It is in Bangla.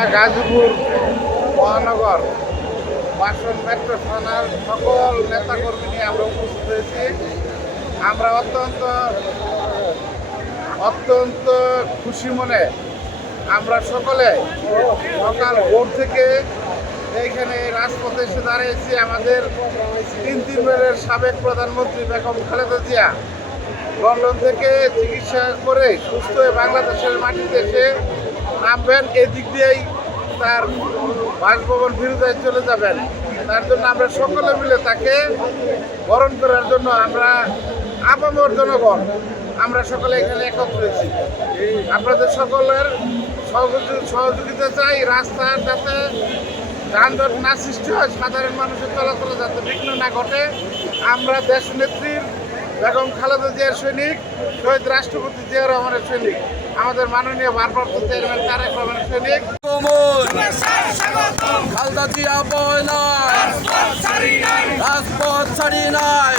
আমরা গাজীপুর মহানগর বাসন মেট্রো থানার সকল নেতাকর্মী নিয়ে আমরা উপস্থিত হয়েছি। আমরা অত্যন্ত খুশি মনে আমরা সকলে সকাল ভোর থেকে এইখানে রাজপথে এসে দাঁড়িয়েছি। আমাদের তিনবারের সাবেক প্রধানমন্ত্রী বেগম খালেদা জিয়া লন্ডন থেকে চিকিৎসা করে সুস্থ হয়ে বাংলাদেশের মাটিতে এসে নামবেন, এদিক দিয়েই তার বাসভবন ফিরোজায় চলে যাবেন। তার জন্য আমরা সকলে মিলে তাকে বরণ করার জন্য আমরা আপামর জনগণ আমরা সকলে এখানে একত্র হয়েছি। আপনাদের সকলের সহযোগিতা চাই, রাস্তার যাতে যানজট না সৃষ্টি হয়, সাধারণ মানুষের চলাচলে যাতে বিঘ্ন না ঘটে। আমরা দেশনেত্রীর বেগম খালেদা জিয়ার সৈনিক, শহীদ রাষ্ট্রপতি জিয়া রহমানের সৈনিক, আমাদের মাননীয় ভারপ্রাপ্ত চেয়ারম্যান তারেক রহমানের সৈনিক। খালেদা জিয়া বয় নাই, রাজপথ ছাড়ি নাই।